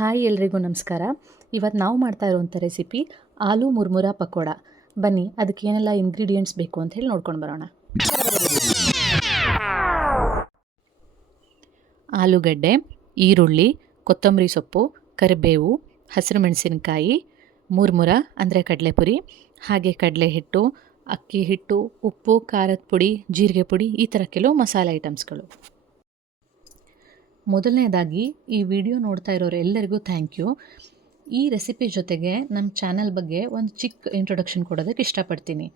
Hi ಎಲ್ರಿಗೂ ನಮಸ್ಕಾರ. ಇವತ್ತು ನಾವು ಮಾಡ್ತಾ ಇರುವಂಥ ರೆಸಿಪಿ ಆಲೂ ಮುರ್ಮುರಾ ಪಕೋಡ. ಬನ್ನಿ ಅದಕ್ಕೆ ಏನೆಲ್ಲ ಇಂಗ್ರೀಡಿಯೆಂಟ್ಸ್ ಬೇಕು ಅಂತ ಹೇಳಿ ನೋಡ್ಕೊಂಡು ಬರೋಣ. ಆಲೂಗಡ್ಡೆ, ಈರುಳ್ಳಿ, ಕೊತ್ತಂಬರಿ ಸೊಪ್ಪು, ಕರಿಬೇವು, ಹಸಿರು ಮೆಣಸಿನಕಾಯಿ, ಮುರ್ಮುರ ಅಂದರೆ ಕಡಲೆಪುರಿ, ಹಾಗೆ ಕಡಲೆ ಹಿಟ್ಟು, ಅಕ್ಕಿ ಹಿಟ್ಟು, ಉಪ್ಪು, ಖಾರದ ಪುಡಿ, ಜೀರಿಗೆ ಪುಡಿ, ಈ ಥರ ಕೆಲವು ಮಸಾಲೆ ಐಟಮ್ಸ್ಗಳು. ಮೊದಲನೇದಾಗಿ ಈ ವಿಡಿಯೋ ನೋಡ್ತಾ ಇರೋರು ಎಲ್ಲರಿಗೂ ಥ್ಯಾಂಕ್ ಯು. ಈ ರೆಸಿಪಿ ಜೊತೆಗೆ ನಮ್ಮ ಚಾನಲ್ ಬಗ್ಗೆ ಒಂದು ಚಿಕ್ಕ ಇಂಟ್ರೊಡಕ್ಷನ್ ಕೊಡೋದಕ್ಕೆ ಇಷ್ಟಪಡ್ತೀನಿ.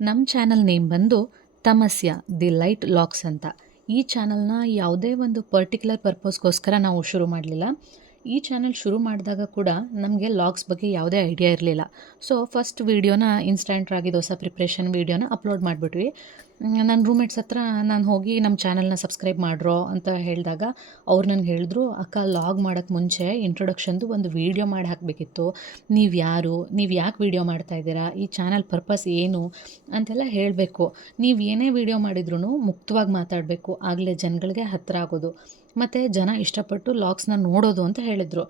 ನಮ್ಮ ಚಾನಲ್ ನೇಮ್ ಬಂದು ತಮಸ್ಯ ದಿ ಲೈಟ್ ಲಾಕ್ಸ್ ಅಂತ. ಈ ಚಾನಲ್ನ ಯಾವುದೇ ಒಂದು ಪರ್ಟಿಕ್ಯುಲರ್ ಪರ್ಪಸ್ಗೋಸ್ಕರ ನಾವು ಶುರು ಮಾಡಲಿಲ್ಲ. ಈ ಚಾನಲ್ ಶುರು ಮಾಡಿದಾಗ ಕೂಡ ನಮಗೆ ಲಾಗ್ಸ್ ಬಗ್ಗೆ ಯಾವುದೇ ಐಡಿಯಾ ಇರಲಿಲ್ಲ. ಸೊ ಫಸ್ಟ್ ವೀಡಿಯೋನ ಇನ್ಸ್ಟಂಟ್ ರಾಗಿ ದೋಸೆ ಪ್ರಿಪ್ರೇಷನ್ ವೀಡಿಯೋನ ಅಪ್ಲೋಡ್ ಮಾಡಿಬಿಟ್ವಿ. ನನ್ನ ರೂಮ್ಮೇಟ್ಸ್ ಹತ್ರ ನಾನು ಹೋಗಿ ನಮ್ಮ ಚಾನಲ್ನ ಸಬ್ಸ್ಕ್ರೈಬ್ ಮಾಡ್ರೋ ಅಂತ ಹೇಳಿದಾಗ ಅವ್ರು ನನಗೆ ಹೇಳಿದ್ರು, ಅಕ್ಕ ಲಾಗ್ ಮಾಡೋಕ್ಕೆ ಮುಂಚೆ ಇಂಟ್ರೊಡಕ್ಷನ್ದು ಒಂದು ವೀಡಿಯೋ ಮಾಡಿ ಹಾಕಬೇಕಿತ್ತು. ನೀವು ಯಾರು, ನೀವು ಯಾಕೆ ವೀಡಿಯೋ ಮಾಡ್ತಾಯಿದ್ದೀರಾ, ಈ ಚಾನಲ್ ಪರ್ಪಸ್ ಏನು ಅಂತೆಲ್ಲ ಹೇಳಬೇಕು. ನೀವು ಏನೇ ವೀಡಿಯೋ ಮಾಡಿದ್ರೂ ಮುಕ್ತವಾಗಿ ಮಾತಾಡಬೇಕು, ಆಗಲೇ ಜನಗಳಿಗೆ ಹತ್ತಿರ ಆಗೋದು, ಮತ್ತು ಜನ ಇಷ್ಟಪಟ್ಟು ಲಾಗ್ಸ್ನ ನೋಡೋದು ಅಂತ ಹೇಳಿದರು.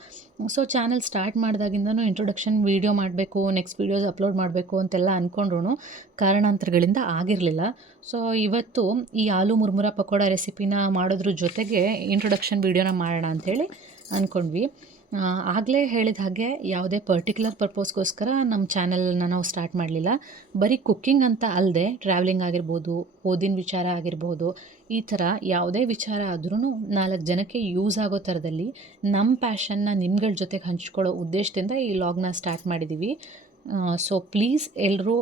ಸೊ ಚಾನಲ್ ಸ್ಟಾರ್ಟ್ ಮಾಡಿದಾಗಿಂದನೂ ಇಂಟ್ರೊಡಕ್ಷನ್ ವೀಡಿಯೋ ಮಾಡಬೇಕು, ನೆಕ್ಸ್ಟ್ ವೀಡಿಯೋಸ್ ಅಪ್ಲೋಡ್ ಮಾಡಬೇಕು ಅಂತೆಲ್ಲ ಅಂದ್ಕೊಂಡ್ರು ಕಾರಣಾಂತರಗಳಿಂದ ಆಗಿರಲಿಲ್ಲ. ಸೊ ಇವತ್ತು ಈ ಆಲೂ ಮುರ್ಮುರಾ ಪಕೋಡ ರೆಸಿಪಿನ ಮಾಡೋದ್ರ ಜೊತೆಗೆ ಇಂಟ್ರೊಡಕ್ಷನ್ ವೀಡಿಯೋನ ಮಾಡೋಣ ಅಂಥೇಳಿ ಅಂದ್ಕೊಂಡ್ವಿ. ಆಗಲೇ ಹೇಳಿದ ಹಾಗೆ ಯಾವುದೇ ಪರ್ಟಿಕ್ಯುಲರ್ ಪರ್ಪಸ್ಗೋಸ್ಕರ ನಮ್ಮ ಚಾನಲ್ನ ನಾವು ಸ್ಟಾರ್ಟ್ ಮಾಡಲಿಲ್ಲ. ಬರೀ ಕುಕ್ಕಿಂಗ್ ಅಂತ ಅಲ್ಲದೆ ಟ್ರಾವೆಲಿಂಗ್ ಆಗಿರ್ಬೋದು, ಓದಿನ ವಿಚಾರ ಆಗಿರ್ಬೋದು, ಈ ಥರ ಯಾವುದೇ ವಿಚಾರ ಆದ್ರೂ 4 ಜನಕ್ಕೆ ಯೂಸ್ ಆಗೋ ಥರದಲ್ಲಿ ನಮ್ಮ ಪ್ಯಾಷನ್ನ ನಿಮ್ಗಳ ಜೊತೆಗೆ ಹಂಚ್ಕೊಳ್ಳೋ ಉದ್ದೇಶದಿಂದ ಈ ಲಾಗ್ನ ಸ್ಟಾರ್ಟ್ ಮಾಡಿದ್ದೀವಿ. ಸೊ ಪ್ಲೀಸ್ ಎಲ್ಲರೂ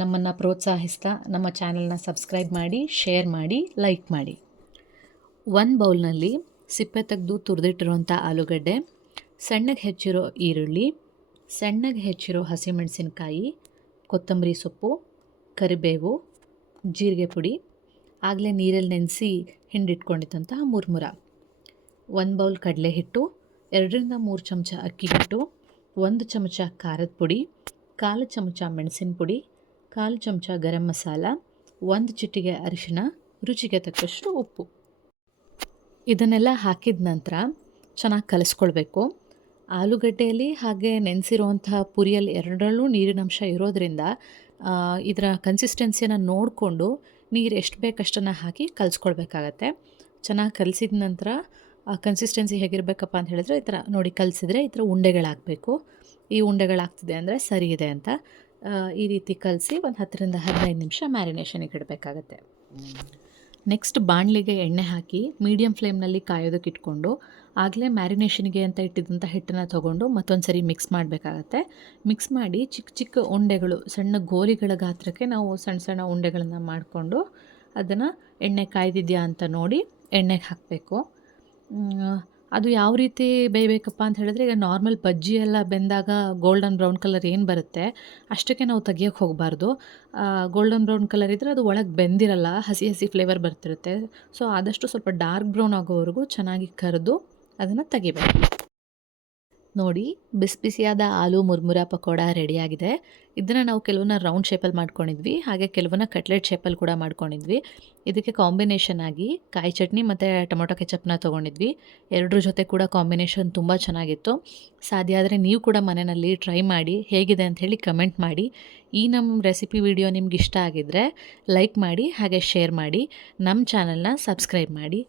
ನಮ್ಮನ್ನು ಪ್ರೋತ್ಸಾಹಿಸ್ತಾ ನಮ್ಮ ಚಾನಲ್ನ ಸಬ್ಸ್ಕ್ರೈಬ್ ಮಾಡಿ, ಶೇರ್ ಮಾಡಿ, ಲೈಕ್ ಮಾಡಿ. ಒಂದು ಬೌಲ್ನಲ್ಲಿ ಸಿಪ್ಪೆ ತೆಗೆದು ತುರಿದಿಟ್ಟಿರೋಂಥ ಆಲೂಗಡ್ಡೆ, ಸಣ್ಣಗೆ ಹೆಚ್ಚಿರೋ ಈರುಳ್ಳಿ, ಸಣ್ಣಗೆ ಹೆಚ್ಚಿರೋ ಹಸಿಮೆಣಸಿನಕಾಯಿ, ಕೊತ್ತಂಬರಿ ಸೊಪ್ಪು, ಕರಿಬೇವು, ಜೀರಿಗೆ ಪುಡಿ, ಆಗಲೇ ನೀರಲ್ಲಿ ನೆನೆಸಿ ಹಿಂಡಿಟ್ಕೊಂಡಿದ್ದಂತಹ ಮುರ್ಮುರ, 1 ಬೌಲ್ ಕಡಲೆ ಹಿಟ್ಟು, 2-3 ಚಮಚ ಅಕ್ಕಿ ಹಿಟ್ಟು, 1 ಚಮಚ ಖಾರದ ಪುಡಿ, 1/4 ಚಮಚ ಮೆಣಸಿನ ಪುಡಿ, 1/4 ಚಮಚ ಗರಂ ಮಸಾಲ, 1 ಚಿಟಿಕೆ ಅರಿಶಿನ, ರುಚಿಗೆ ತಕ್ಕಷ್ಟು ಉಪ್ಪು. ಇದನ್ನೆಲ್ಲ ಹಾಕಿದ ನಂತರ ಚೆನ್ನಾಗಿ ಕಲಿಸ್ಕೊಳ್ಬೇಕು. ಆಲೂಗಡ್ಡೆಯಲ್ಲಿ ಹಾಗೆ ನೆನೆಸಿರುವಂತಹ ಪುರಿಯಲ್ಲಿ ಎರಡರಲ್ಲೂ ನೀರಿನಂಶ ಇರೋದ್ರಿಂದ ಇದರ ಕನ್ಸಿಸ್ಟೆನ್ಸಿಯನ್ನು ನೋಡಿಕೊಂಡು ನೀರು ಎಷ್ಟು ಬೇಕಷ್ಟನ್ನು ಹಾಕಿ ಕಲಿಸ್ಕೊಳ್ಬೇಕಾಗತ್ತೆ. ಚೆನ್ನಾಗಿ ಕಲಿಸಿದ ನಂತರ ಕನ್ಸಿಸ್ಟೆನ್ಸಿ ಹೇಗಿರಬೇಕಪ್ಪ ಅಂತ ಹೇಳಿದ್ರೆ, ಈ ಥರ ನೋಡಿ ಕಲಿಸಿದ್ರೆ ಈ ಥರ ಉಂಡೆಗಳಾಗಬೇಕು. ಈ ಉಂಡೆಗಳಾಗ್ತಿದೆ ಅಂದರೆ ಸರಿ ಇದೆ ಅಂತ. ಈ ರೀತಿ ಕಲಸಿ ಒಂದು 10-15 ನಿಮಿಷ ಮ್ಯಾರಿನೇಷನಿಗೆ ಇಡಬೇಕಾಗತ್ತೆ. ನೆಕ್ಸ್ಟ್ ಬಾಣಲಿಗೆ ಎಣ್ಣೆ ಹಾಕಿ ಮೀಡಿಯಮ್ ಫ್ಲೇಮ್ನಲ್ಲಿ ಕಾಯೋದಕ್ಕೆ ಇಟ್ಕೊಂಡು ಆಗಲೇ ಮ್ಯಾರಿನೇಷನ್ಗೆ ಅಂತ ಇಟ್ಟಿದ್ದಂಥ ಹಿಟ್ಟನ್ನು ತೊಗೊಂಡು ಮತ್ತೊಂದು ಸರಿ ಮಿಕ್ಸ್ ಮಾಡಬೇಕಾಗತ್ತೆ. ಮಿಕ್ಸ್ ಮಾಡಿ ಚಿಕ್ಕ ಚಿಕ್ಕ ಉಂಡೆಗಳು, ಸಣ್ಣ ಗೋಲಿಗಳ ಗಾತ್ರಕ್ಕೆ ನಾವು ಸಣ್ಣ ಸಣ್ಣ ಉಂಡೆಗಳನ್ನು ಮಾಡಿಕೊಂಡು ಅದನ್ನು ಎಣ್ಣೆ ಕಾಯ್ದಿದೆಯಾ ಅಂತ ನೋಡಿ ಎಣ್ಣೆಗೆ ಹಾಕಬೇಕು. ಅದು ಯಾವ ರೀತಿ ಬೇಯಬೇಕಪ್ಪ ಅಂತ ಹೇಳಿದ್ರೆ, ಈಗ ನಾರ್ಮಲ್ ಬಜ್ಜಿ ಎಲ್ಲ ಬೆಂದಾಗ ಗೋಲ್ಡನ್ ಬ್ರೌನ್ ಕಲರ್ ಏನು ಬರುತ್ತೆ ಅಷ್ಟಕ್ಕೆ ನಾವು ತೆಗಿಯೋಕ್ಕೆ ಹೋಗಬಾರ್ದು. ಗೋಲ್ಡನ್ ಬ್ರೌನ್ ಕಲರ್ ಇದ್ದರೆ ಅದು ಒಳಗೆ ಬೆಂದಿರಲ್ಲ, ಹಸಿ ಹಸಿ ಫ್ಲೇವರ್ ಬರ್ತಿರುತ್ತೆ. ಸೊ ಆದಷ್ಟು ಸ್ವಲ್ಪ ಡಾರ್ಕ್ ಬ್ರೌನ್ ಆಗೋವರೆಗೂ ಚೆನ್ನಾಗಿ ಕರೆದು ಅದನ್ನು ತೆಗಿಬೇಕು. ನೋಡಿ, ಬಿಸಿ ಬಿಸಿಯಾದ ಆಲೂ ಮುರ್ಮುರಾ ಪಕೋಡ ರೆಡಿಯಾಗಿದೆ. ಇದನ್ನು ನಾವು ಕೆಲವನ್ನ ರೌಂಡ್ ಶೇಪಲ್ಲಿ ಮಾಡ್ಕೊಂಡಿದ್ವಿ, ಹಾಗೆ ಕೆಲವನ್ನ ಕಟ್ಲೆಟ್ ಶೇಪಲ್ಲಿ ಕೂಡ ಮಾಡ್ಕೊಂಡಿದ್ವಿ. ಇದಕ್ಕೆ ಕಾಂಬಿನೇಷನ್ ಆಗಿ ಕಾಯಿ ಚಟ್ನಿ ಮತ್ತು ಟೊಮೊಟೊ ಕೆಚಪ್ನ ತೊಗೊಂಡಿದ್ವಿ. ಎರಡರ ಜೊತೆ ಕೂಡ ಕಾಂಬಿನೇಷನ್ ತುಂಬ ಚೆನ್ನಾಗಿತ್ತು. ಸಾಧ್ಯ ಆದರೆ ನೀವು ಕೂಡ ಮನೆಯಲ್ಲಿ ಟ್ರೈ ಮಾಡಿ ಹೇಗಿದೆ ಅಂಥೇಳಿ ಕಮೆಂಟ್ ಮಾಡಿ. ಈ ನಮ್ಮ ರೆಸಿಪಿ ವಿಡಿಯೋ ನಿಮ್ಗೆ ಇಷ್ಟ ಆಗಿದ್ದರೆ ಲೈಕ್ ಮಾಡಿ, ಹಾಗೆ ಶೇರ್ ಮಾಡಿ, ನಮ್ಮ ಚಾನಲ್ನ ಸಬ್ಸ್ಕ್ರೈಬ್ ಮಾಡಿ.